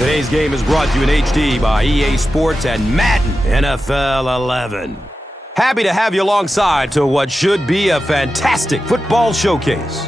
Today's game is brought to you in HD by EA Sports and Madden NFL 11. Happy to have you alongside to what should be a fantastic football showcase.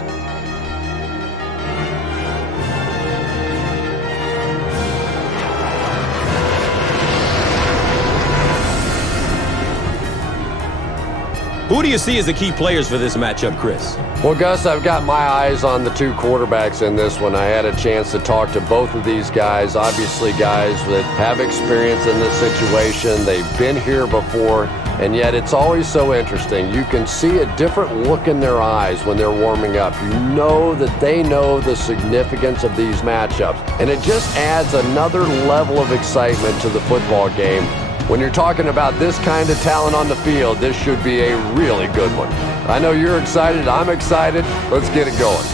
Who do you see as the key players for this matchup, Chris? Well, Gus, I've got my eyes on the two quarterbacks in this one. I had a chance to talk to both of these guys, obviously guys that have experience in this situation. They've been here before, and yet it's always so interesting. You can see a different look in their eyes when they're warming up. You know that they know the significance of these matchups, and it just adds another level of excitement to the football game. When you're talking about this kind of talent on the field, this should be a really good one. I know you're excited. I'm excited. Let's get it going.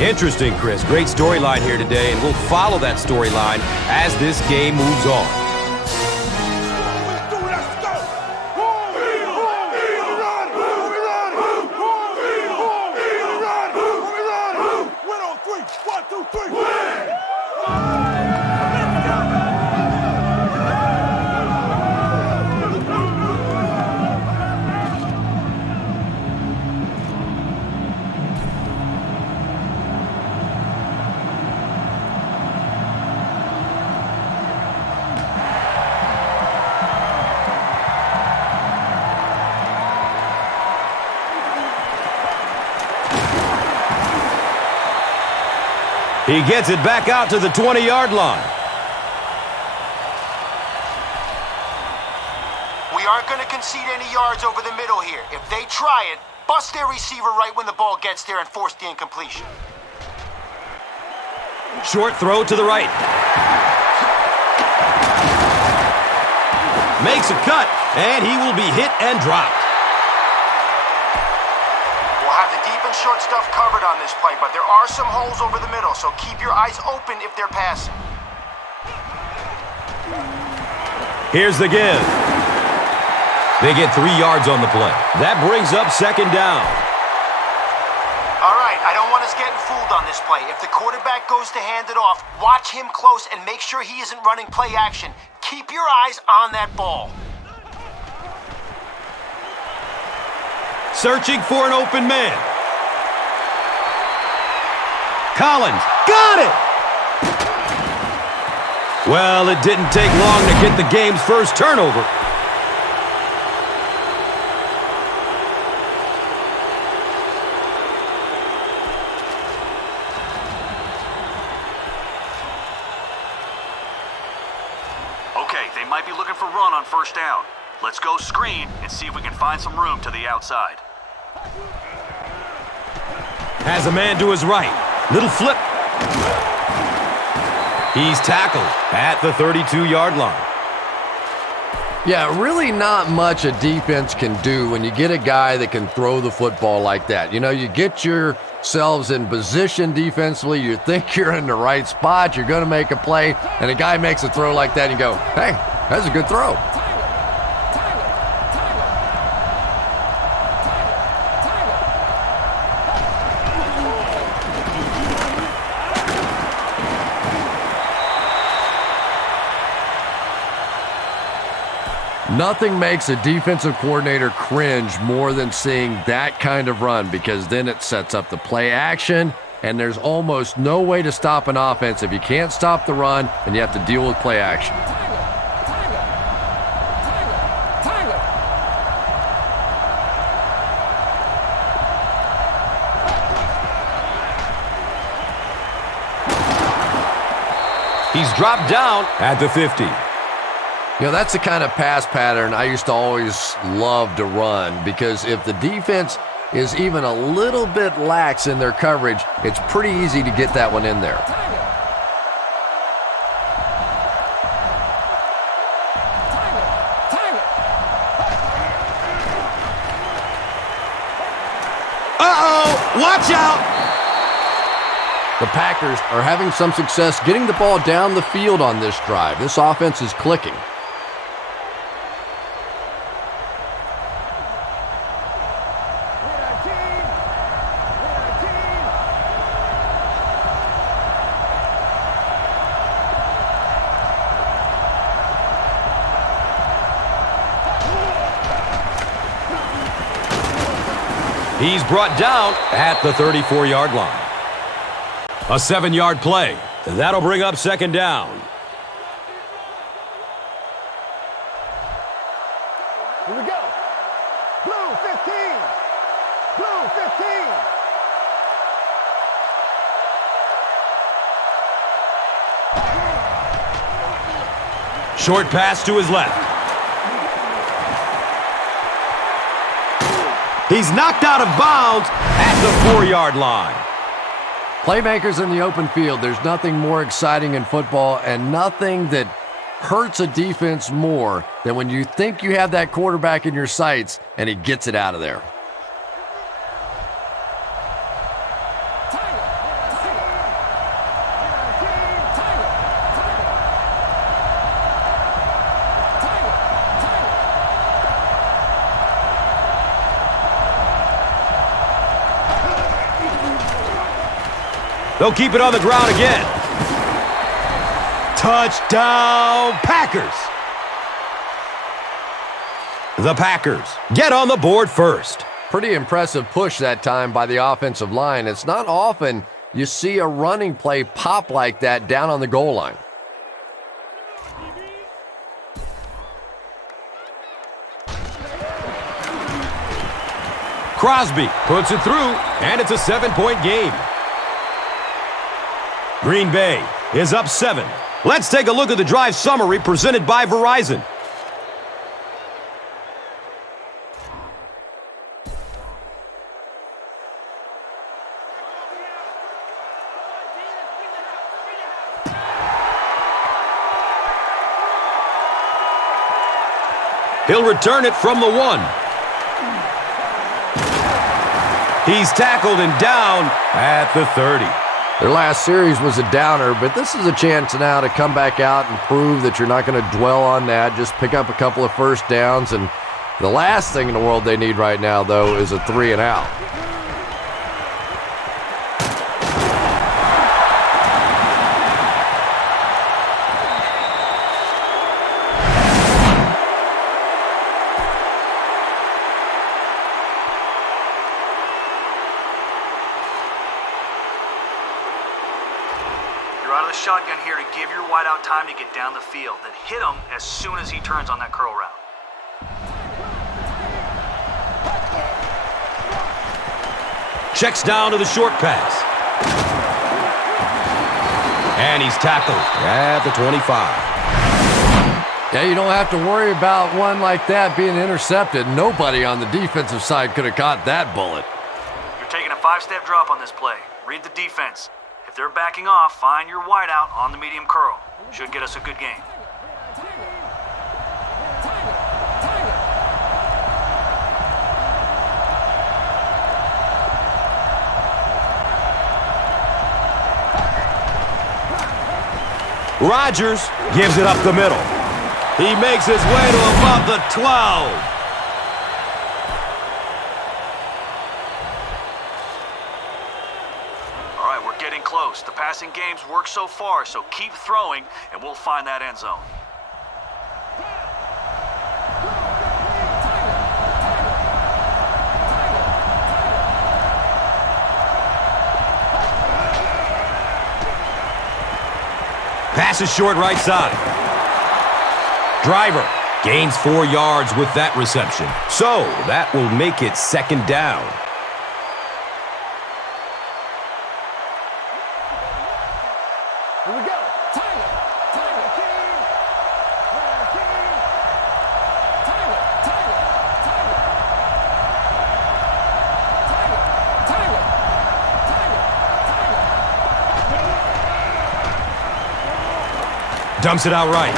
Interesting, Chris. Great storyline here today, and we'll follow that storyline as this game moves on. He gets it back out to the 20-yard line. We aren't going to concede any yards over the middle here. If they try it, bust their receiver right when the ball gets there and force the incompletion. Short throw to the right. Makes a cut, and he will be hit and dropped. We'll have the deep and short stuff covered on this play, but there are some holes over the middle, so keep your eyes open if they're passing. Here's the give. They get 3 yards on the play. That brings up second down. All right, I don't want us getting fooled on this play. If the quarterback goes to hand it off, watch him close and make sure he isn't running play action. Keep your eyes on that ball. Searching for an open man. Collins, got it! Well, it didn't take long to get the game's first turnover. Okay, they might be looking for run on first down. Let's go screen and see if we can find some room to the outside. Has a man to his right. Little flip. He's tackled at the 32-yard line. Yeah, really not much a defense can do when you get a guy that can throw the football like that. You know, you get yourselves in position defensively, you think you're in the right spot, you're going to make a play, and a guy makes a throw like that, and you go, hey, that's a good throw. Nothing makes a defensive coordinator cringe more than seeing that kind of run, because then it sets up the play action, and there's almost no way to stop an offense if you can't stop the run and you have to deal with play action. He's dropped down at the 50. You know, that's the kind of pass pattern I used to always love to run, because if the defense is even a little bit lax in their coverage, it's pretty easy to get that one in there. Uh-oh! Watch out! The Packers are having some success getting the ball down the field on this drive. This offense is clicking. He's brought down at the 34-yard line. A 7-yard play. That'll bring up second down. Here we go. Blue 15. Blue 15. Short pass to his left. He's knocked out of bounds at the 4-yard line. Playmakers in the open field, there's nothing more exciting in football and nothing that hurts a defense more than when you think you have that quarterback in your sights and he gets it out of there. They'll keep it on the ground again. Touchdown, Packers. The Packers get on the board first. Pretty impressive push that time by the offensive line. It's not often you see a running play pop like that down on the goal line. Crosby puts it through, and it's a 7-point game. Green Bay is up 7. Let's take a look at the drive summary presented by Verizon. He'll return it from the 1. He's tackled and down at the 30. Their last series was a downer, but this is a chance now to come back out and prove that you're not going to dwell on that. Just pick up a couple of first downs, and the last thing in the world they need right now, though, is a 3-and-out. Shotgun here to give your wideout time to get down the field. Then hit him as soon as he turns on that curl route. Checks down to the short pass. And he's tackled at the 25. Yeah, you don't have to worry about one like that being intercepted. Nobody on the defensive side could have caught that bullet. You're taking a 5-step drop on this play. Read the defense. If they're backing off, find your wideout on the medium curl. Should get us a good game. Rodgers gives it up the middle. He makes his way to above the 12. Close. The passing game's worked so far, so keep throwing, and we'll find that end zone. Pass is short right side. Driver gains 4 yards with that reception, so that will make it second down. Here we go. Tyler. Tyler King. Tyler King. Tyler. Tyler. Tyler. Tyler. Tyler. Tyler. Dumps it out right.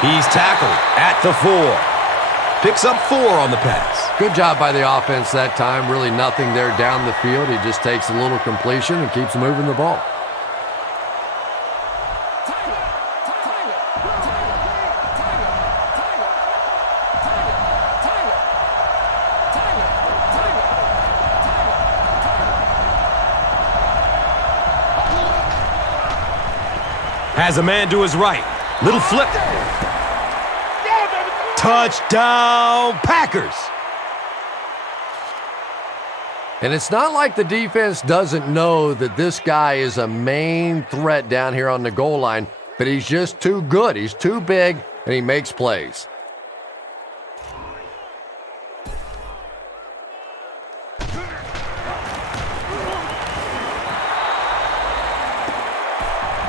He's tackled at the 4. Picks up 4 on the pass. Good job by the offense that time. Really nothing there down the field. He just takes a little completion and keeps moving the ball. Has a man to his right. Little flip. Touchdown, Packers. And it's not like the defense doesn't know that this guy is a main threat down here on the goal line, but he's just too good. He's too big, and he makes plays.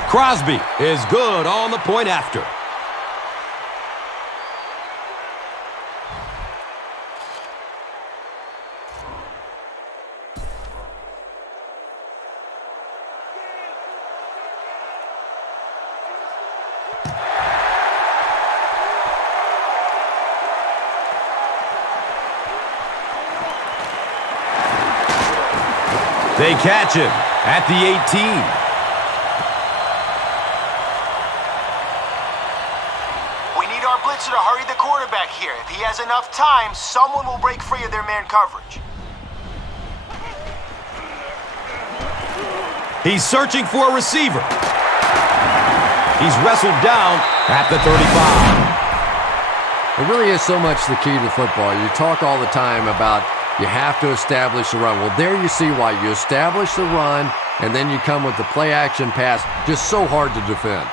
Crosby is good on the point after. They catch him at the 18. To hurry the quarterback here. If he has enough time, someone will break free of their man coverage. He's searching for a receiver. He's wrestled down at the 35. It really is so much the key to football. You talk all the time about you have to establish the run. Well, there you see why. You establish the run, and then you come with the play-action pass. Just so hard to defend.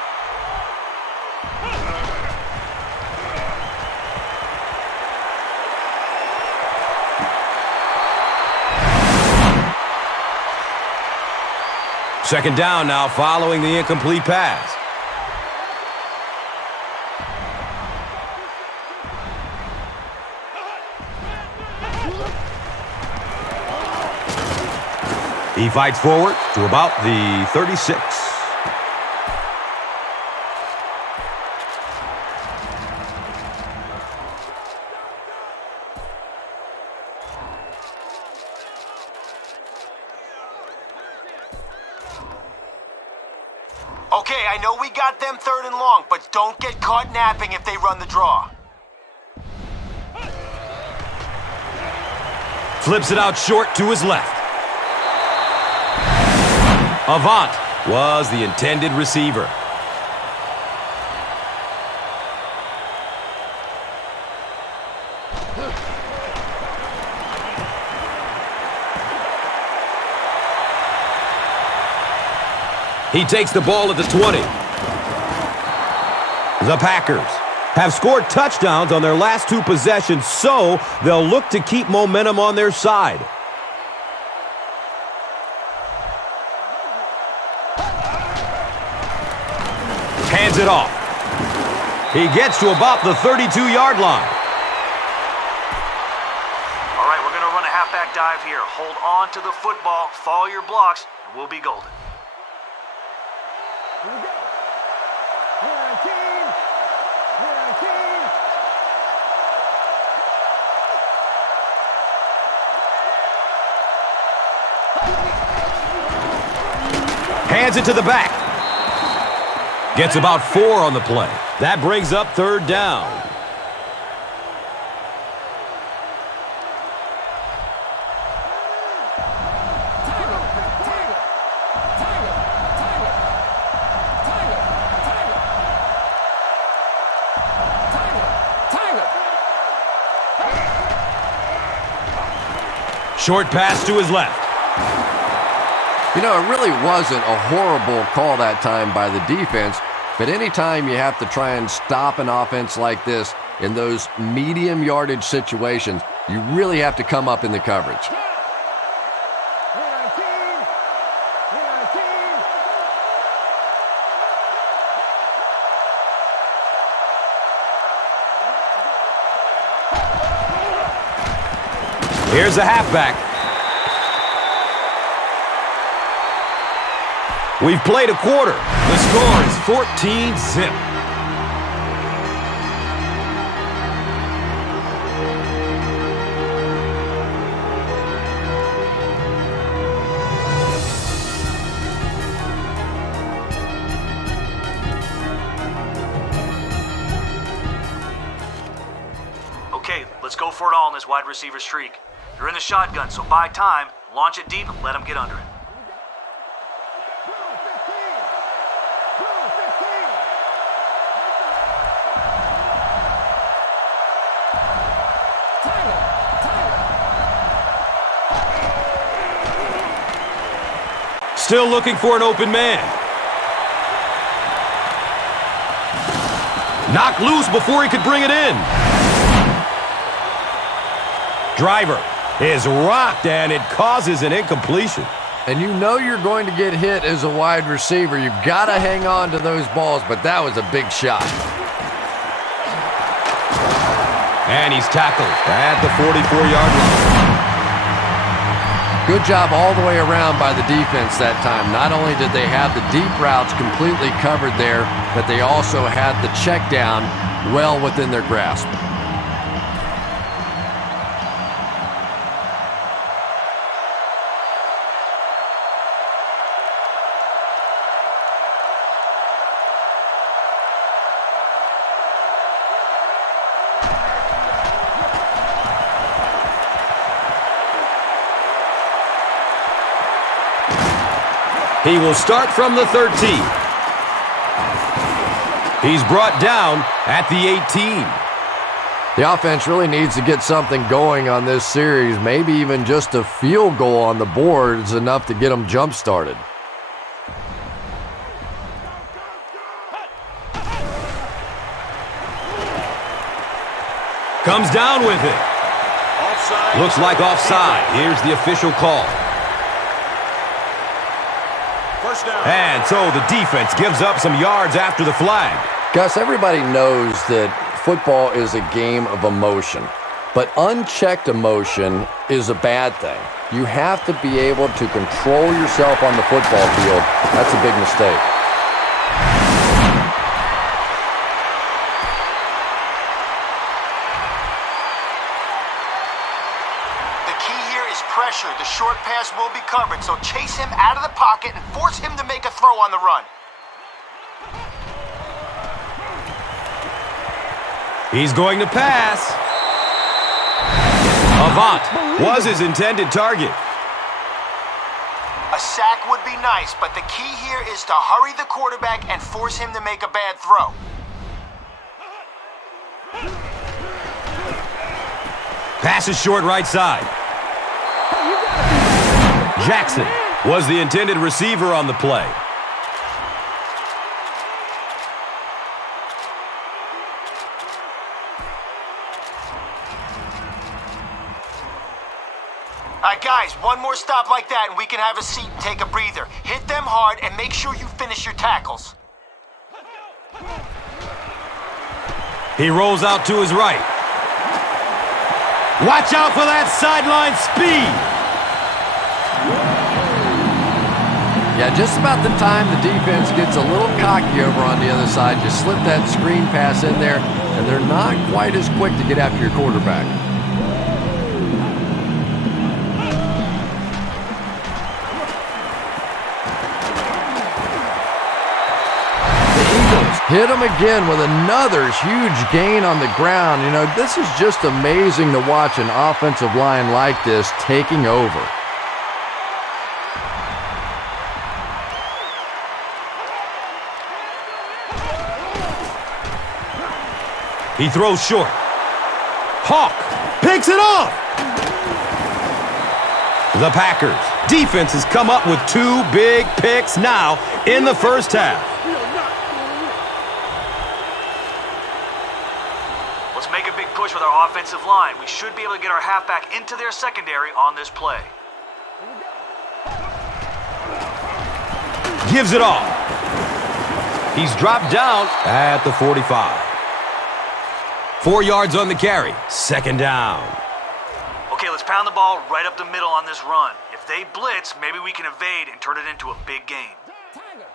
Second down now following the incomplete pass. He fights forward to about the 36. Okay, I know we got them 3rd and long, but don't get caught napping if they run the draw. Flips it out short to his left. Avant was the intended receiver. He takes the ball at the 20. The Packers have scored touchdowns on their last 2 possessions, so they'll look to keep momentum on their side. Hands it off. He gets to about the 32-yard line. All right, we're going to run a halfback dive here. Hold on to the football, follow your blocks, and we'll be golden. Here we go. 19. 19. Hands it to the back. Gets about 4 on the play. That brings up 3rd down. Short pass to his left. You know, it really wasn't a horrible call that time by the defense, but anytime you have to try and stop an offense like this in those medium yardage situations, you really have to come up in the coverage. Here's the halfback. We've played a quarter. The score is 14-zip. Okay, let's go for it all in this wide receiver streak. You're in the shotgun, so buy time, launch it deep, let them get under it. Still looking for an open man. Knocked loose before he could bring it in. Driver is rocked, and it causes an incompletion. And you know you're going to get hit as a wide receiver. You've got to hang on to those balls, but that was a big shot. And he's tackled at the 44-yard line. Good job all the way around by the defense that time. Not only did they have the deep routes completely covered there, but they also had the check down well within their grasp. He will start from the 13. He's brought down at the 18. The offense really needs to get something going on this series. Maybe even just a field goal on the board is enough to get them jump-started. Comes down with it. Offside. Looks like offside. Here's the official call. First down. And so the defense gives up some yards after the flag. Gus, everybody knows that football is a game of emotion, but unchecked emotion is a bad thing. You have to be able to control yourself on the football field. That's a big mistake. Pressure. The short pass will be covered, so chase him out of the pocket and force him to make a throw on the run. He's going to pass. Avant was his intended target. A sack would be nice, but the key here is to hurry the quarterback and force him to make a bad throw. Pass is short right side. Jackson was the intended receiver on the play. All right, guys, one more stop like that and we can have a seat and take a breather. Hit them hard and make sure you finish your tackles. He rolls out to his right. Watch out for that sideline speed. Yeah, just about the time the defense gets a little cocky over on the other side, you slip that screen pass in there, and they're not quite as quick to get after your quarterback. The Eagles hit them again with another huge gain on the ground. You know, this is just amazing to watch an offensive line like this taking over. He throws short. Hawk picks it off. The Packers defense has come up with 2 big picks now in the first half. Let's make a big push with our offensive line. We should be able to get our halfback into their secondary on this play. Gives it off. He's dropped down at the 45. 4 yards on the carry. Second down. Okay, let's pound the ball right up the middle on this run. If they blitz, maybe we can evade and turn it into a big game. Tiger.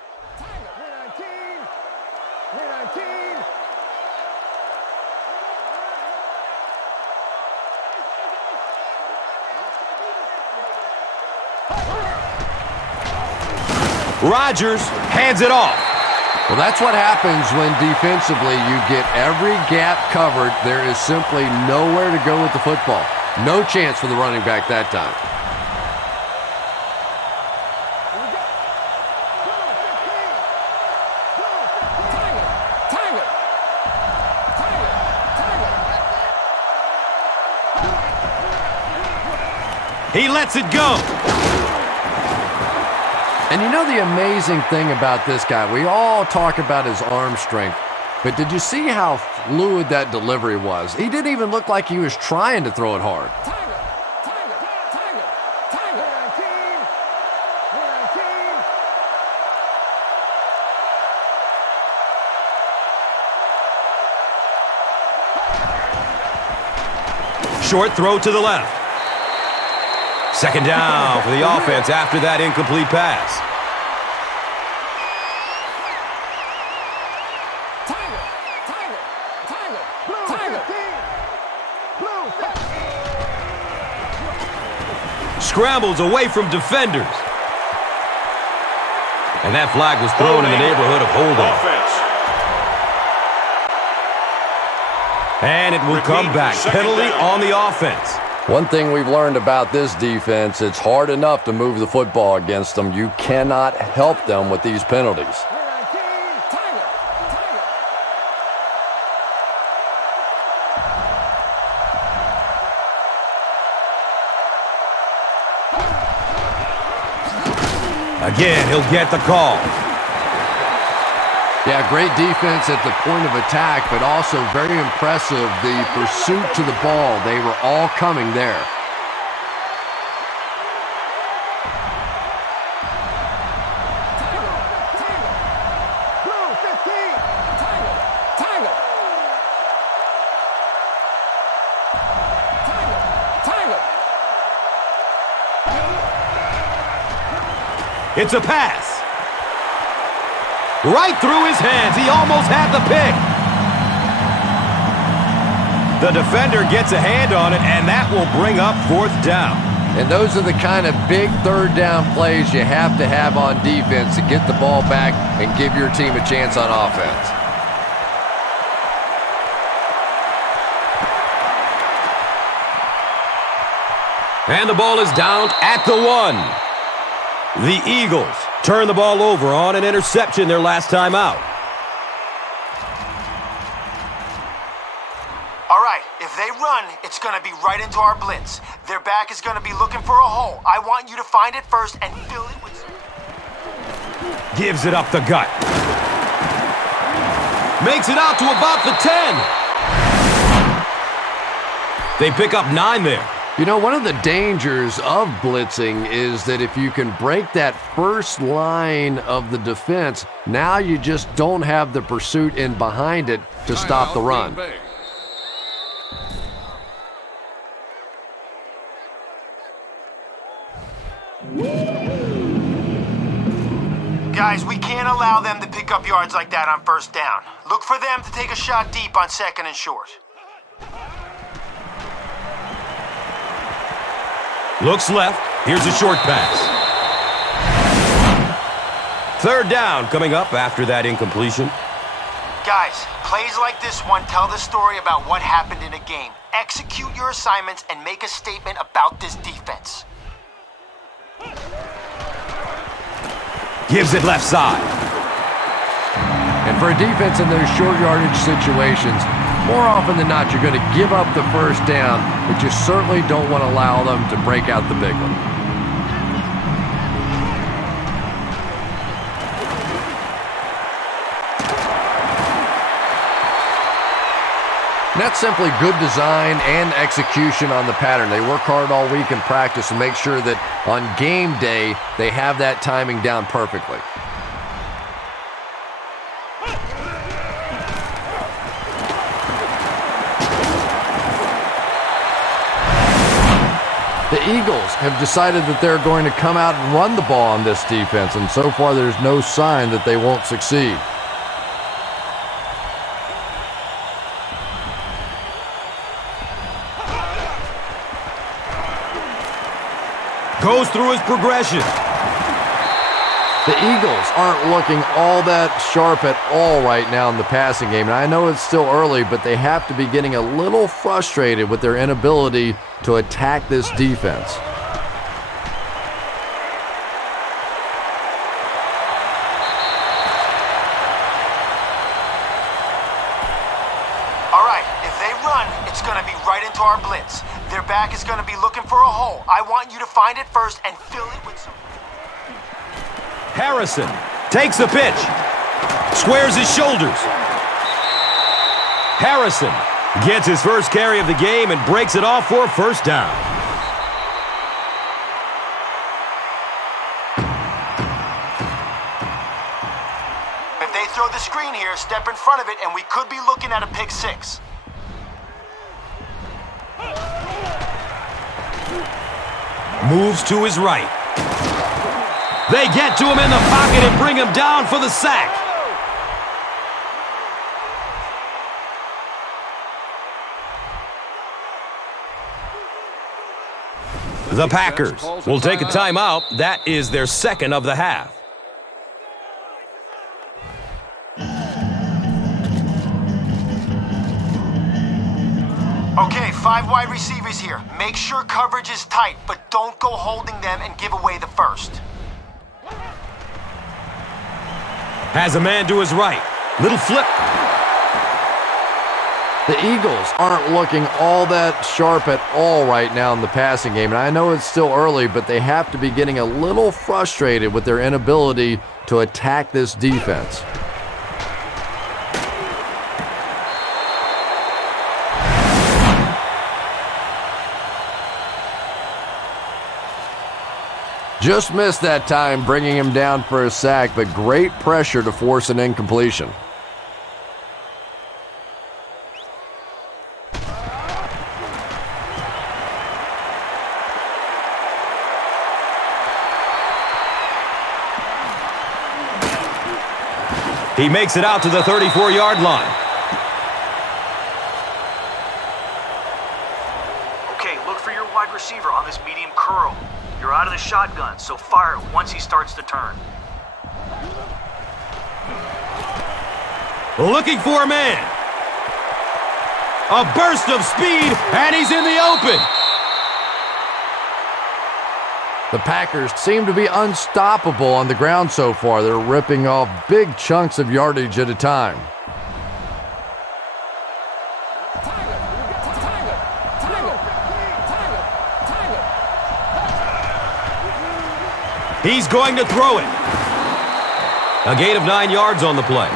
319. Rodgers hands it off. Well, that's what happens when defensively you get every gap covered. There is simply nowhere to go with the football. No chance for the running back that time. He lets it go. And you know the amazing thing about this guy, we all talk about his arm strength, but did you see how fluid that delivery was? He didn't even look like he was trying to throw it hard. Short throw to the left. Second down for the offense after that incomplete pass. Scrambles away from defenders. And that flag was thrown in the neighborhood of holding. And it will come back. Penalty on the offense. One thing we've learned about this defense, it's hard enough to move the football against them. You cannot help them with these penalties. Again, he'll get the call. Yeah, great defense at the point of attack, but also very impressive, the pursuit to the ball. They were all coming there. It's a pass. Right through his hands. He almost had the pick. The defender gets a hand on it, and that will bring up fourth down. And those are the kind of big third down plays you have to have on defense to get the ball back and give your team a chance on offense. And the ball is down at the 1. The Eagles turn the ball over on an interception their last time out. All right, if they run, it's going to be right into our blitz. Their back is going to be looking for a hole. I want you to find it first and fill it with... Gives it up the gut. Makes it out to about the 10. They pick up 9 there. You know, one of the dangers of blitzing is that if you can break that first line of the defense, now you just don't have the pursuit in behind it to stop the run. Guys, we can't allow them to pick up yards like that on first down. Look for them to take a shot deep on second and short. Looks left. Here's a short pass. Third down coming up after that incompletion. Guys, plays like this one tell the story about what happened in a game. Execute your assignments and make a statement about this defense. Gives it left side. And for a defense in those short yardage situations, more often than not, you're going to give up the first down, but you certainly don't want to allow them to break out the big one. And that's simply good design and execution on the pattern. They work hard all week in practice and make sure that on game day, they have that timing down perfectly. The Eagles have decided that they're going to come out and run the ball on this defense, and so far there's no sign that they won't succeed. Goes through his progression. The Eagles aren't looking all that sharp at all right now in the passing game. And I know it's still early, but they have to be getting a little frustrated with their inability to attack this defense. All right, if they run, it's going to be right into our blitz. Their back is going to be looking for a hole. I want you to find it first and fill it with some... Harrison takes the pitch. Squares his shoulders. Harrison gets his first carry of the game and breaks it off for a first down. If they throw the screen here, step in front of it, and we could be looking at a pick six. Moves to his right. They get to him in the pocket and bring him down for the sack. The Packers will take a timeout. That is their second of the half. Okay, 5 wide receivers here. Make sure coverage is tight, but don't go holding them and give away the first. Has a man to his right. Little flip. The Eagles aren't looking all that sharp at all right now in the passing game. And I know it's still early, but they have to be getting a little frustrated with their inability to attack this defense. Just missed that time, bringing him down for a sack, but great pressure to force an incompletion. He makes it out to the 34-yard line. Okay, look for your wide receiver on this medium curl. You're out of the shotgun, so fire it once he starts to turn. Looking for a man. A burst of speed, and he's in the open. The Packers seem to be unstoppable on the ground so far. They're ripping off big chunks of yardage at a time. He's going to throw it. A gain of 9 yards on the play.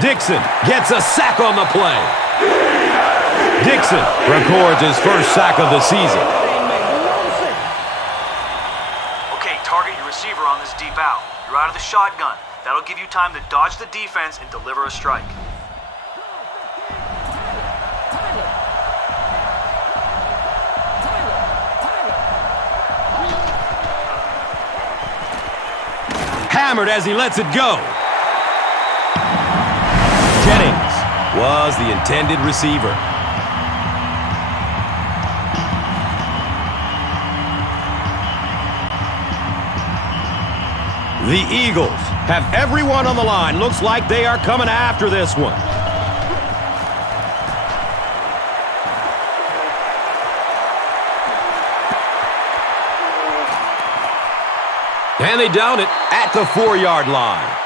Dixon gets a sack on the play. Dixon records his first sack of the season. Okay, target your receiver on this deep out. You're out of the shotgun. That'll give you time to dodge the defense and deliver a strike. Hammered as he lets it go. Jennings was the intended receiver. The Eagles have everyone on the line. Looks like they are coming after this one. And they down it at the 4-yard line.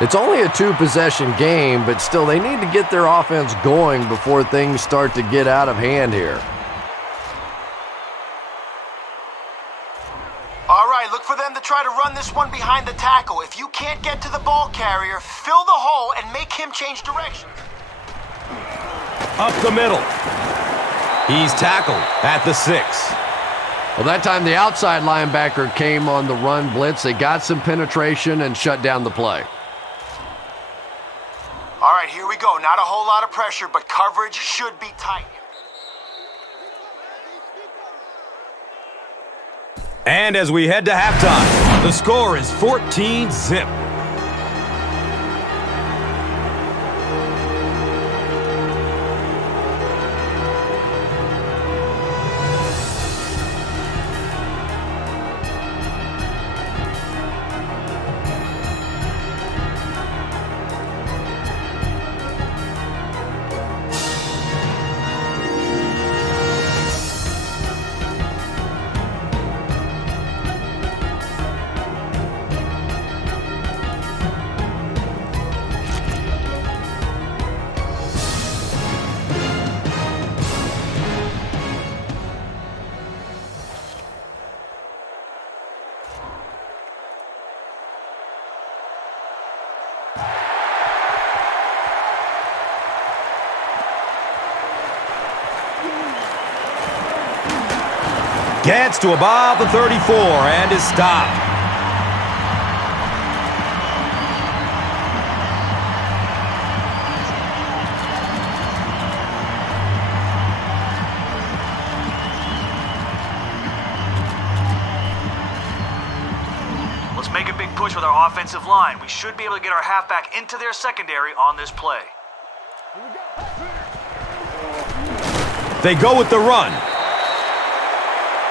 It's only a 2-possession game, but still they need to get their offense going before things start to get out of hand here. All right, look for them to try to run this one behind the tackle. If you can't get to the ball carrier, fill the hole and make him change direction. Up the middle. He's tackled at the 6. Well, that time the outside linebacker came on the run blitz. They got some penetration and shut down the play. All right, here we go. Not a whole lot of pressure, but coverage should be tight. And as we head to halftime, the score is 14-zip. Gets to about the 34 and is stopped. Let's make a big push with our offensive line. We should be able to get our halfback into their secondary on this play. They go with the run.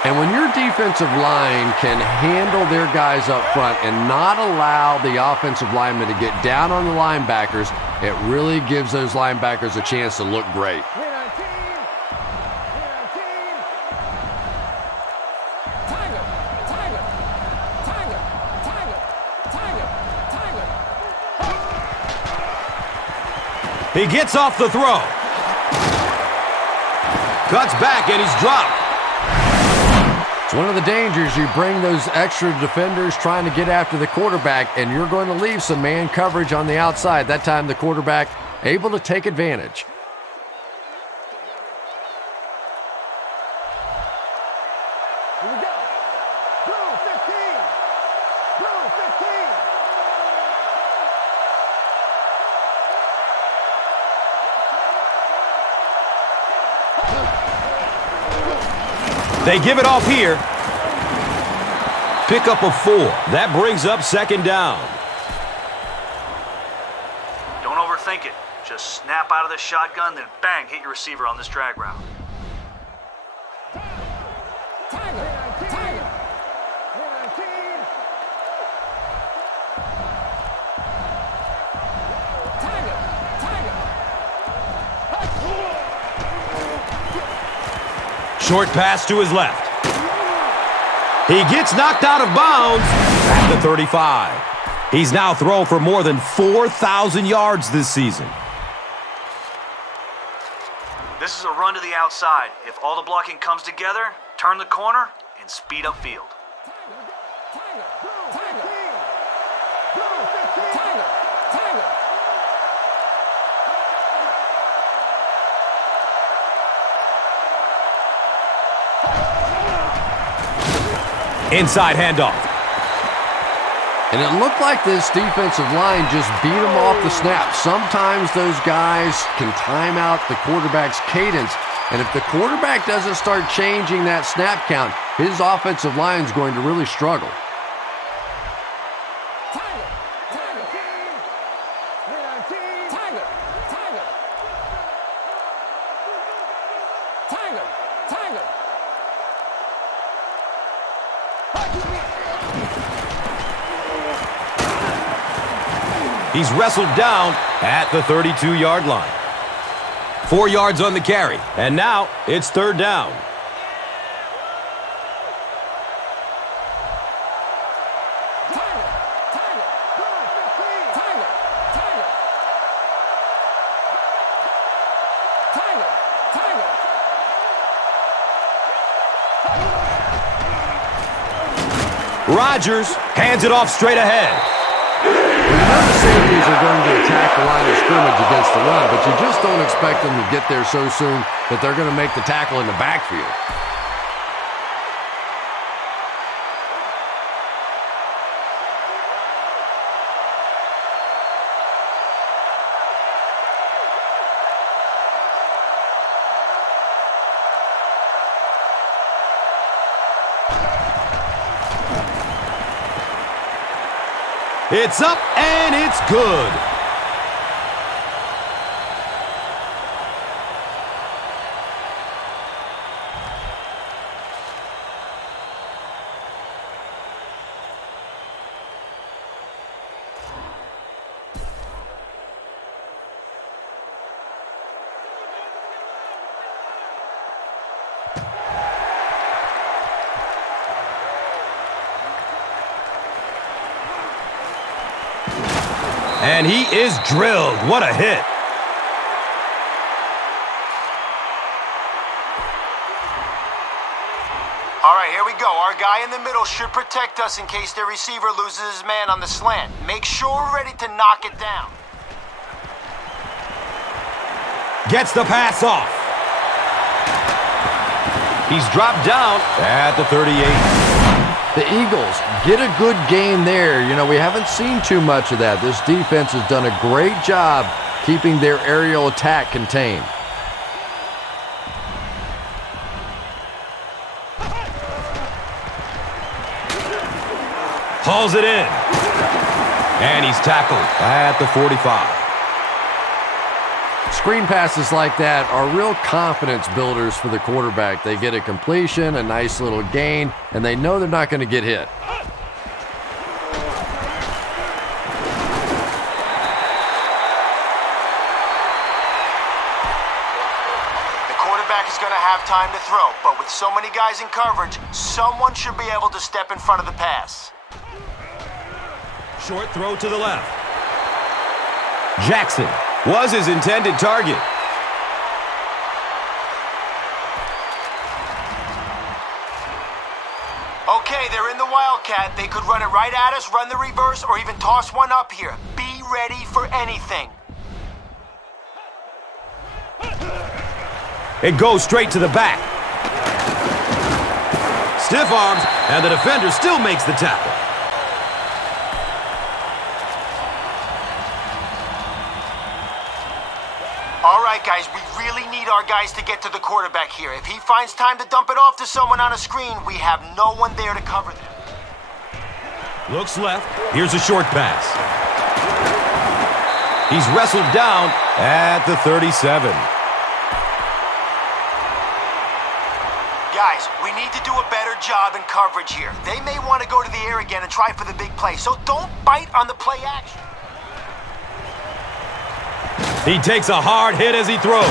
And when your defensive line can handle their guys up front and not allow the offensive linemen to get down on the linebackers, it really gives those linebackers a chance to look great. He gets off the throw. Cuts back and he's dropped. It's one of the dangers. You bring those extra defenders trying to get after the quarterback, and you're going to leave some man coverage on the outside. That time the quarterback able to take advantage. Here we go. Blue 15. Blue 15. They give it off here. Pick up a 4. That brings up second down. Don't overthink it. Just snap out of the shotgun, then bang, hit your receiver on this drag route. Short pass to his left. He gets knocked out of bounds at the 35. He's now thrown for more than 4,000 yards this season. This is a run to the outside. If all the blocking comes together, turn the corner and speed up field. Inside handoff. And it looked like this defensive line just beat them off the snap. Sometimes those guys can time out the quarterback's cadence. And if the quarterback doesn't start changing that snap count, his offensive line is going to really struggle. He's wrestled down at the 32-yard line. 4 yards on the carry, and now it's third down. Rodgers hands it off straight ahead. The safeties are going to attack the line of scrimmage against the run, but you just don't expect them to get there so soon that they're going to make the tackle in the backfield. It's up and it's good. And he is drilled. What a hit. All right, here we go. Our guy in the middle should protect us in case their receiver loses his man on the slant. Make sure we're ready to knock it down. Gets the pass off. He's dropped down at the 38. The Eagles get a good game there. You know, we haven't seen too much of that. This defense has done a great job keeping their aerial attack contained. Hauls it in. And he's tackled at the 45. Screen passes like that are real confidence builders for the quarterback. They get a completion, a nice little gain, and they know they're not going to get hit. The quarterback is going to have time to throw, but with so many guys in coverage, someone should be able to step in front of the pass. Short throw to the left. Jackson was his intended target. Okay, they're in the Wildcat. They could run it right at us, run the reverse, or even toss one up here. Be ready for anything. It goes straight to the back. Stiff arms, and the defender still makes the tackle. All right, guys, we really need our guys to get to the quarterback here. If he finds time to dump it off to someone on a screen, we have no one there to cover them. Looks left. Here's a short pass. He's wrestled down at the 37. Guys, we need to do a better job in coverage here. They may want to go to the air again and try for the big play, so don't bite on the play action. He takes a hard hit as he throws.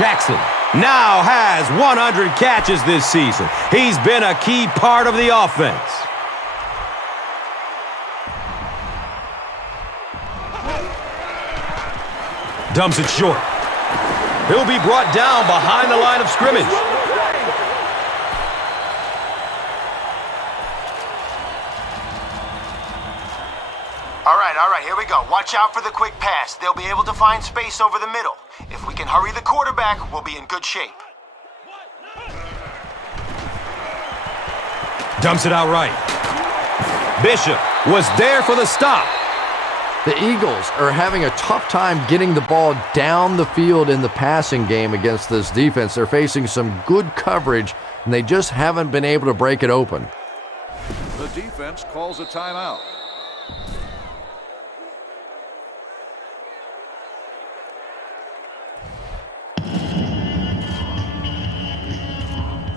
Jackson now has 100 catches this season. He's been a key part of the offense. Dumps it short. He'll be brought down behind the line of scrimmage. All right, here we go. Watch out for the quick pass. They'll be able to find space over the middle. If we can hurry the quarterback, we'll be in good shape. Dumps it out right. Bishop was there for the stop. The Eagles are having a tough time getting the ball down the field in the passing game against this defense. They're facing some good coverage, and they just haven't been able to break it open. The defense calls a timeout.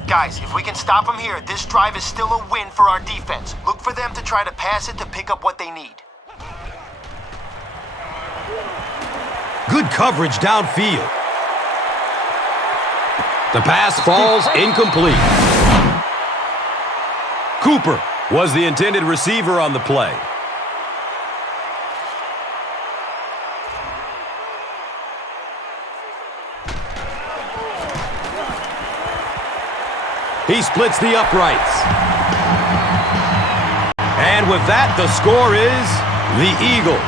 Guys, if we can stop them here, this drive is still a win for our defense. Look for them to try to pass it to pick up what they need. Good coverage downfield. The pass falls incomplete. Cooper was the intended receiver on the play. He splits the uprights. And with that, the score is the Eagles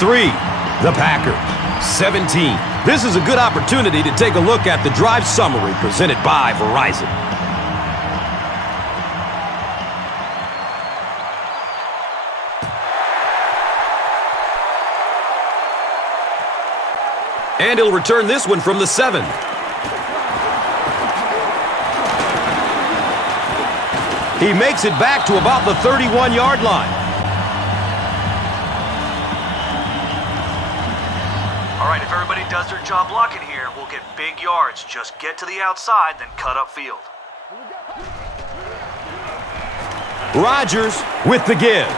3, the Packers 17. This is a good opportunity to take a look at the drive summary presented by Verizon. And he'll return this one from the 7. He makes it back to about the 31-yard line. All right, if everybody does their job blocking here, we'll get big yards. Just get to the outside, then cut upfield. Rodgers with the give.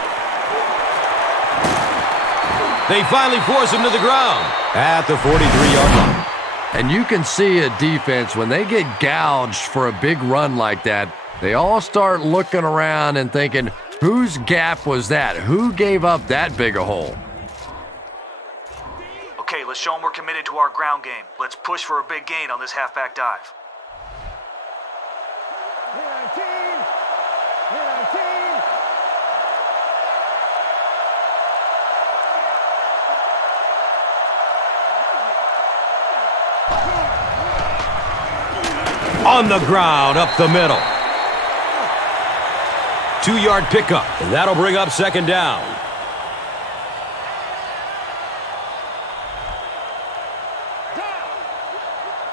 They finally force him to the ground at the 43-yard line. And you can see a defense, when they get gouged for a big run like that, they all start looking around and thinking, whose gap was that? Who gave up that big a hole? Okay, let's show them we're committed to our ground game. Let's push for a big gain on this halfback dive. On the ground, up the middle. 2-yard pickup, and that'll bring up second down.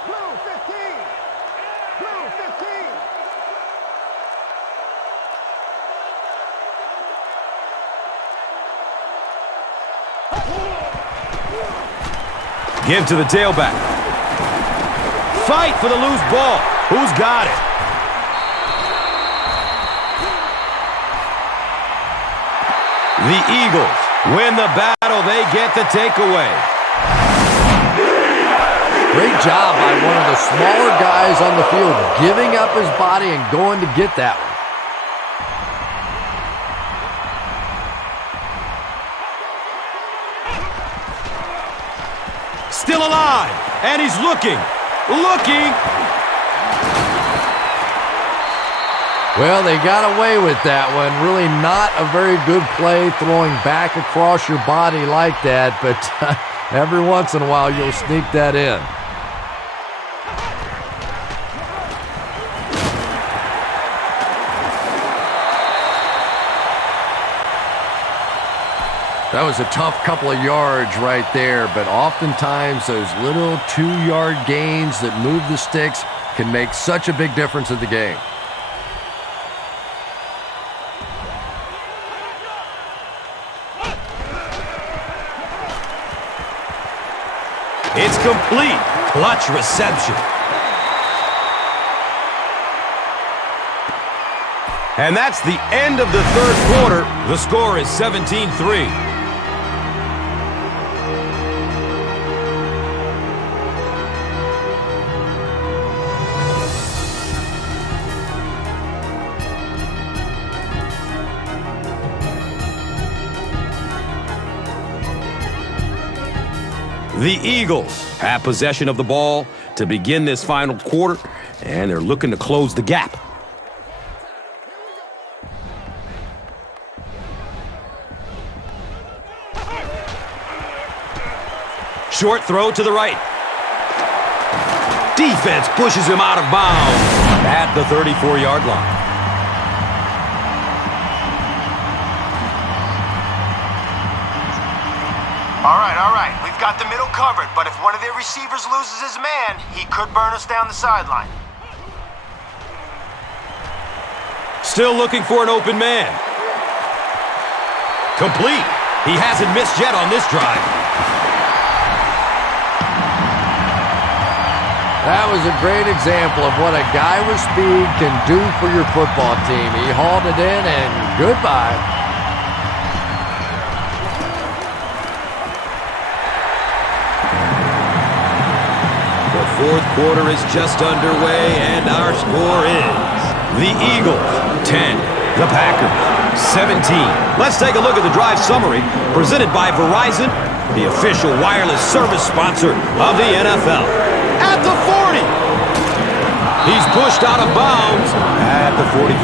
Blue 15. Blue 15. Give to the tailback. Fight for the loose ball. Who's got it? The Eagles win the battle. They get the takeaway. Great job by one of the smaller guys on the field, giving up his body and going to get that one. Still alive, and he's looking. Well, they got away with that one. Really not a very good play throwing back across your body like that, but every once in a while you'll sneak that in. That was a tough couple of yards right there, but oftentimes those little 2-yard gains that move the sticks can make such a big difference in the game. It's complete. Clutch reception. And that's the end of the third quarter. The score is 17-3. The Eagles have possession of the ball to begin this final quarter, and they're looking to close the gap. Short throw to the right. Defense pushes him out of bounds at the 34-yard line. All right. We've got the middle covered, but if one of their receivers loses his man, he could burn us down the sideline. Still looking for an open man. Complete. He hasn't missed yet on this drive. That was a great example of what a guy with speed can do for your football team. He hauled it in and goodbye. The fourth quarter is just underway, and our score is the Eagles 10, the Packers 17. Let's take a look at the drive summary presented by Verizon, the official wireless service sponsor of the NFL. At the 40. He's pushed out of bounds at the 45.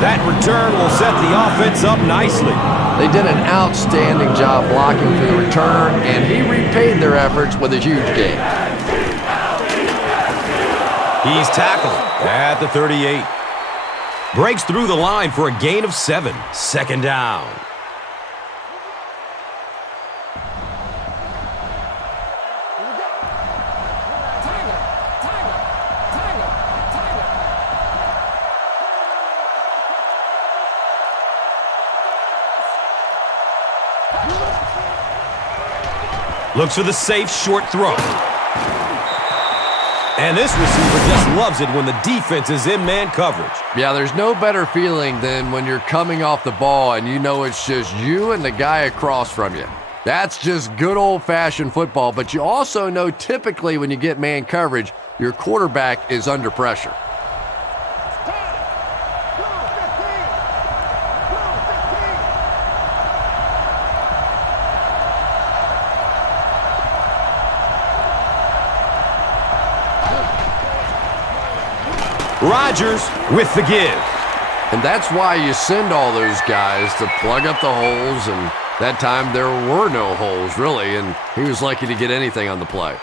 That return will set the offense up nicely. They did an outstanding job blocking for the return, and he repaid their efforts with a huge gain. He's tackled at the 38. Breaks through the line for a gain of 7. Second down. Looks for the safe short throw. And this receiver just loves it when the defense is in man coverage. Yeah, there's no better feeling than when you're coming off the ball and you know it's just you and the guy across from you. That's just good old-fashioned football, but you also know typically when you get man coverage, your quarterback is under pressure. Rodgers with the give. And that's why you send all those guys to plug up the holes, and that time there were no holes, really, and he was lucky to get anything on the play.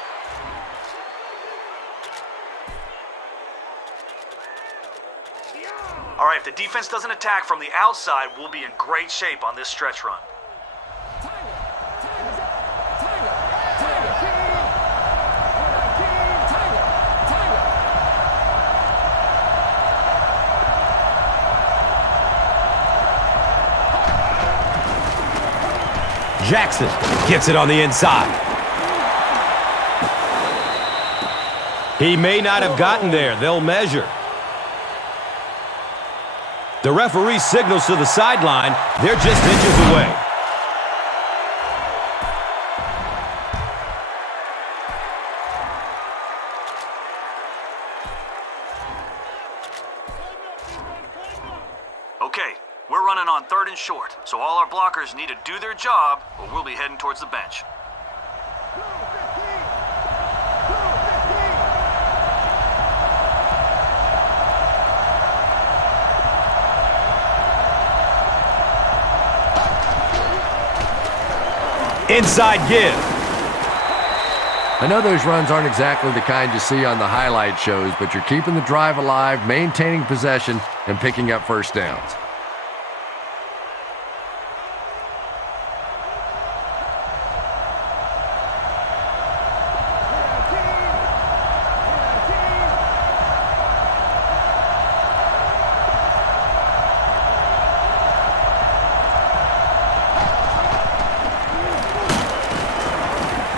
right, if the defense doesn't attack from the outside, we'll be in great shape on this stretch run. Jackson gets it on the inside. He may not have gotten there. They'll measure. The referee signals to the sideline. They're just inches away. Okay, we're running on 3rd and short, so all our blockers need to do their job or we'll be heading towards the bench. Inside give. I know those runs aren't exactly the kind you see on the highlight shows, but you're keeping the drive alive, maintaining possession, and picking up first downs.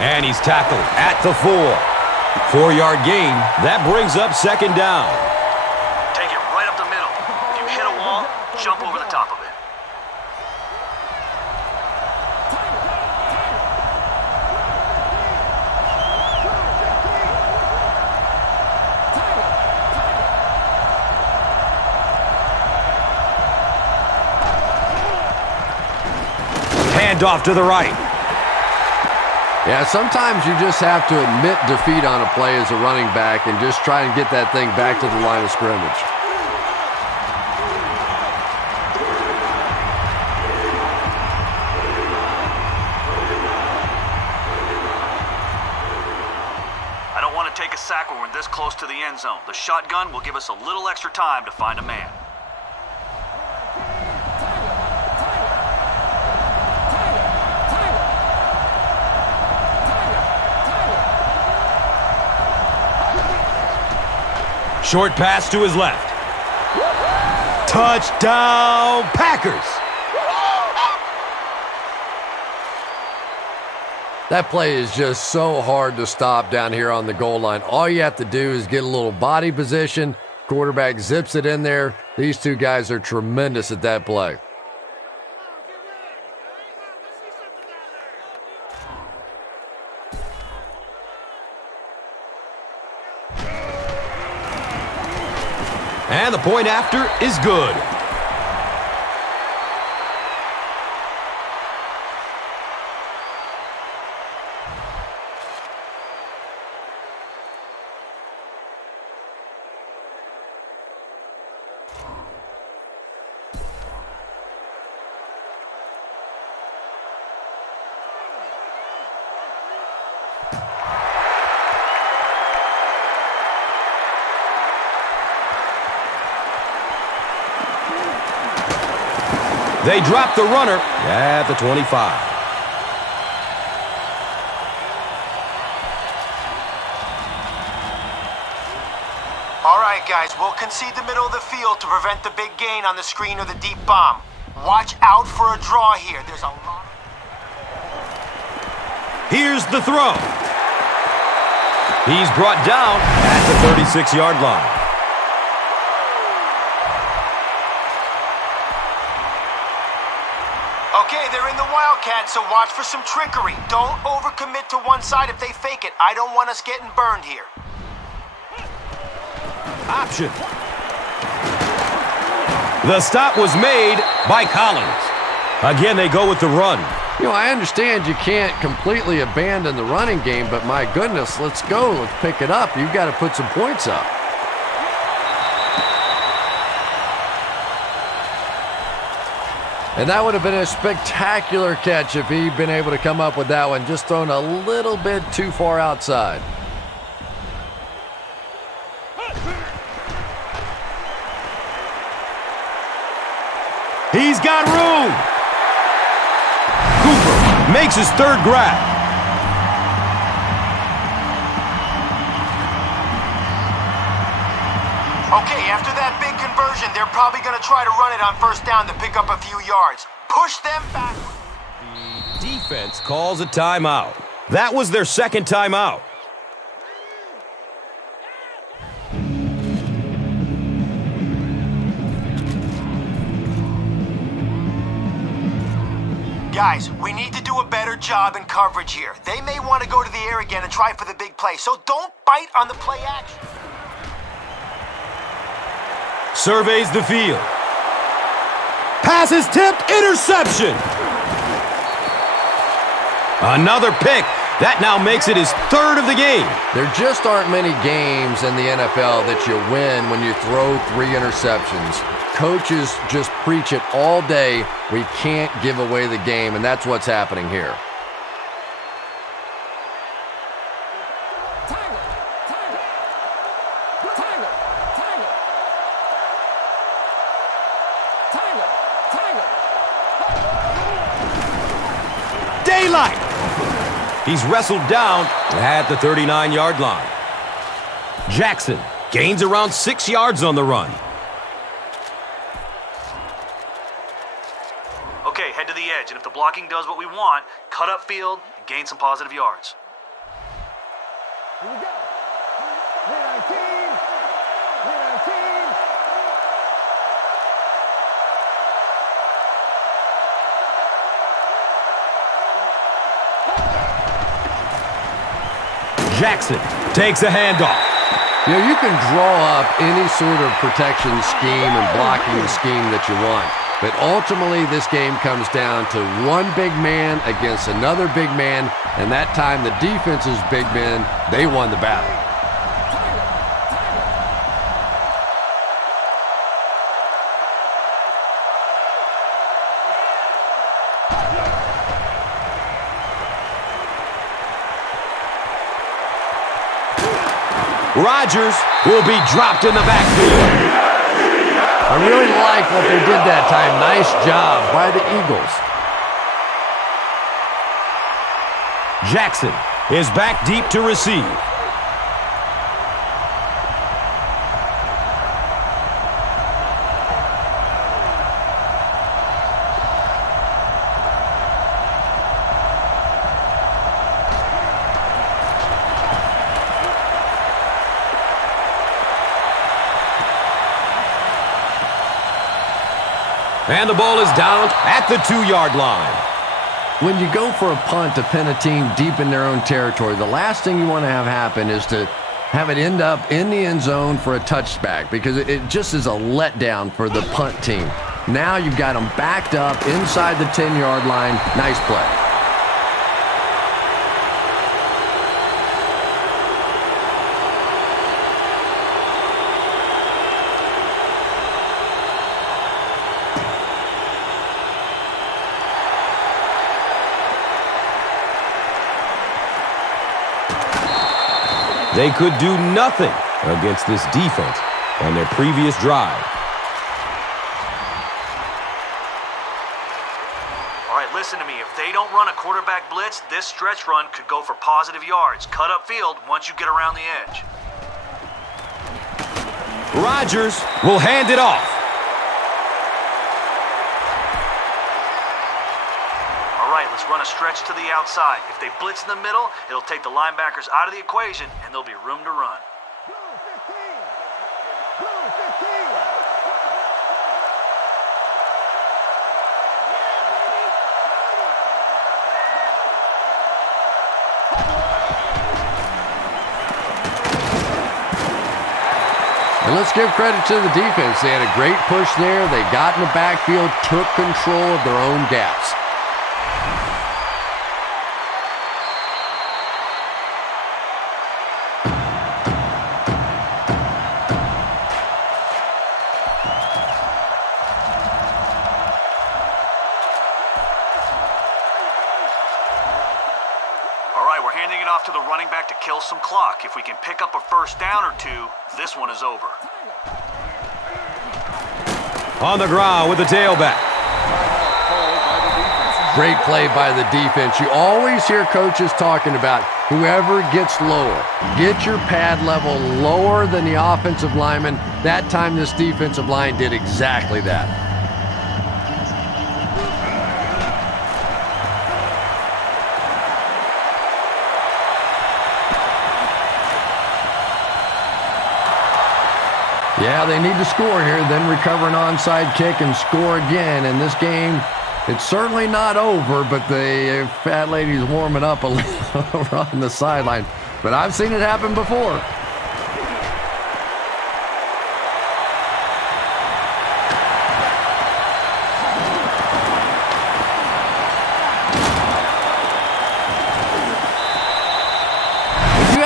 And he's tackled at the 4. 4-yard gain. That brings up 2nd down. Take it right up the middle. If you hit a wall, jump over the top of it. Hand off to the right. Yeah, sometimes you just have to admit defeat on a play as a running back and just try and get that thing back to the line of scrimmage. I don't want to take a sack when we're this close to the end zone. The shotgun will give us a little extra time to find a man. Short pass to his left. Touchdown, Packers. That play is just so hard to stop down here on the goal line. All you have to do is get a little body position. Quarterback zips it in there. These two guys are tremendous at that play. And the point after is good. They drop the runner at the 25. All right, guys, we'll concede the middle of the field to prevent the big gain on the screen or the deep bomb. Watch out for a draw here. There's a lot. Here's the throw. He's brought down at the 36-yard line. Okay, they're in the Wildcat, so watch for some trickery. Don't overcommit to one side if they fake it. I don't want us getting burned here. Option. The stop was made by Collins. Again, they go with the run. You know, I understand you can't completely abandon the running game, but my goodness, let's go. Let's pick it up. You've got to put some points up. And that would have been a spectacular catch if he'd been able to come up with that one, just thrown a little bit too far outside. He's got room. Cooper makes his third grab. Okay, after that big conversion, they're probably going to try to run it on first down to pick up a few yards. Push them back. The defense calls a timeout. That was their second timeout. Guys, we need to do a better job in coverage here. They may want to go to the air again and try for the big play, so don't bite on the play action. Surveys the field. Pass is tipped. Interception. Another pick. That now makes it his third of the game. There just aren't many games in the NFL that you win when you throw 3 interceptions. Coaches just preach it all day. We can't give away the game, and that's what's happening here. Daylight. He's wrestled down at the 39-yard line. Jackson gains around 6 yards on the run. Okay, head to the edge, and if the blocking does what we want, cut up field and gain some positive yards. Here we go. 319. 319. Jackson takes a handoff. You know, you can draw up any sort of protection scheme and blocking scheme that you want. But ultimately, this game comes down to one big man against another big man, and that time the defense's big men, they won the battle. Rodgers will be dropped in the backfield. I really like what they did that time. Nice job by the Eagles. Jackson is back deep to receive. And the ball is down at the 2-yard line. When you go for a punt to pin a team deep in their own territory, the last thing you want to have happen is to have it end up in the end zone for a touchback, because it just is a letdown for the punt team. Now you've got them backed up inside the 10-yard line. Nice play. They could do nothing against this defense on their previous drive. All right, listen to me. If they don't run a quarterback blitz, this stretch run could go for positive yards. Cut up field once you get around the edge. Rodgers will hand it off. All right, let's run a stretch to the outside. If they blitz in the middle, it'll take the linebackers out of the equation, and there'll be room to run. Blue 15. Blue 15. And let's give credit to the defense. They had a great push there. They got in the backfield, took control of their own gaps. We're handing it off to the running back to kill some clock. If we can pick up a first down or two, this one is over. On the ground with the tailback. Great play by the defense. You always hear coaches talking about whoever gets lower. Get your pad level lower than the offensive lineman. That time this defensive line did exactly that. Yeah, they need to score here, then recover an onside kick and score again. And this game, it's certainly not over, but the fat lady's warming up a little on the sideline. But I've seen it happen before.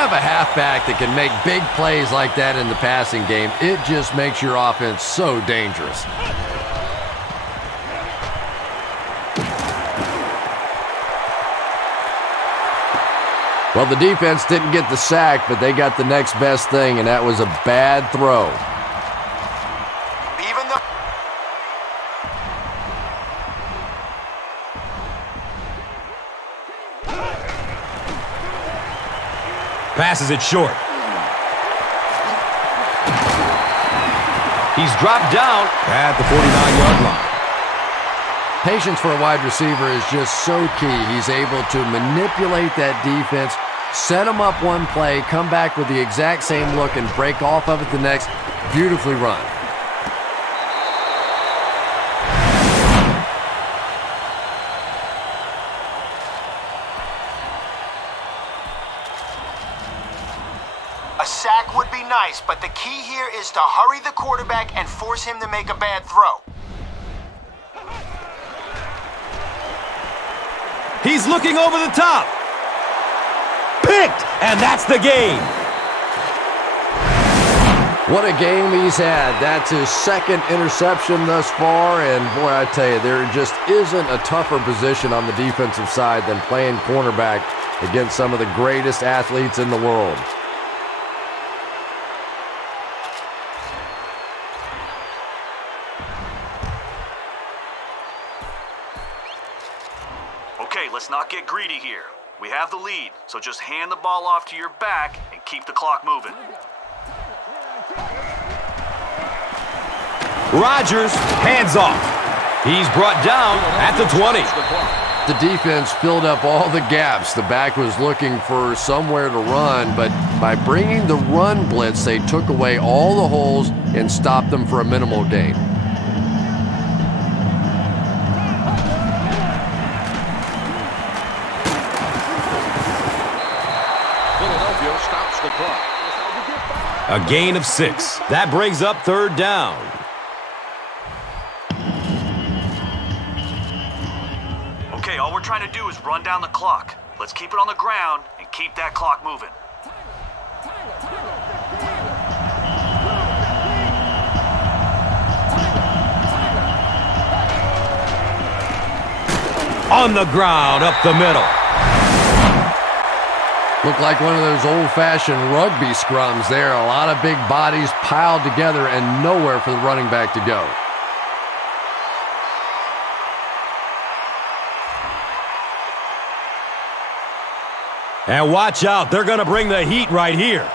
A halfback that can make big plays like that in the passing game, it just makes your offense so dangerous. Well, the defense didn't get the sack, but they got the next best thing, and that was a bad throw. Even though passes it short. He's dropped down at the 49-yard line. Patience for a wide receiver is just so key. He's able to manipulate that defense, set them up one play, come back with the exact same look, and break off of it the next. Beautifully run. a sack would be nice, but the key here is to hurry the quarterback and force him to make a bad throw. He's looking over the top. Picked, and that's the game. What a game he's had. That's his second interception thus far, and boy, I tell you, there just isn't a tougher position on the defensive side than playing cornerback against some of the greatest athletes in the world. Okay, let's not get greedy here. We have the lead, so just hand the ball off to your back and keep the clock moving. Rodgers, hands off. He's brought down at the 20. The defense filled up all the gaps. The back was looking for somewhere to run, but by bringing the run blitz, they took away all the holes and stopped them for a minimal gain. Philadelphia stops the clock. A gain of 6. That brings up third down. Okay, all we're trying to do is run down the clock. Let's keep it on the ground and keep that clock moving. On the ground, up the middle. Looked like one of those old-fashioned rugby scrums there. A lot of big bodies piled together and nowhere for the running back to go. And watch out, they're going to bring the heat right here.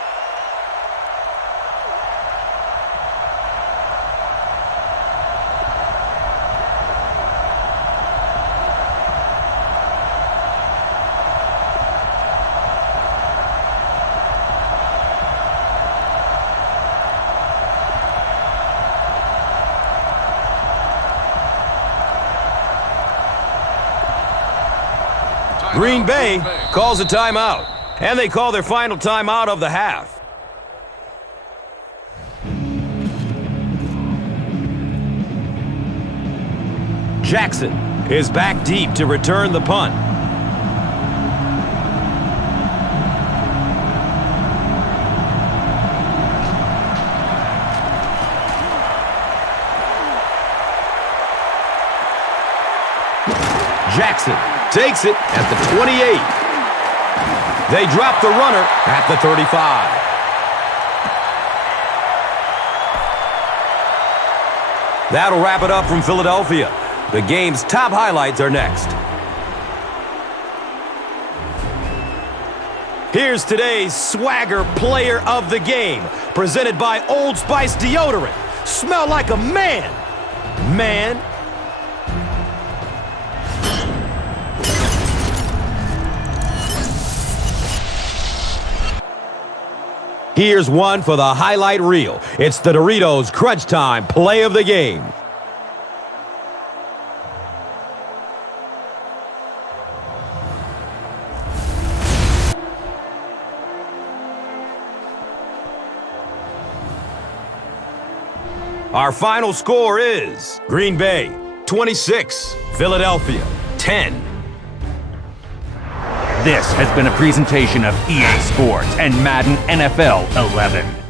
Green Bay calls a timeout, and they call their final timeout of the half. Jackson is back deep to return the punt. Jackson takes it at the 28. They drop the runner at the 35. That'll wrap it up from Philadelphia. The game's top highlights are next. Here's today's Swagger Player of the Game, presented by Old Spice Deodorant. Smell like a man. Man. Here's one for the highlight reel. It's the Doritos Crunch Time Play of the Game. Our final score is Green Bay 26, Philadelphia 10. This has been a presentation of EA Sports and Madden NFL 11.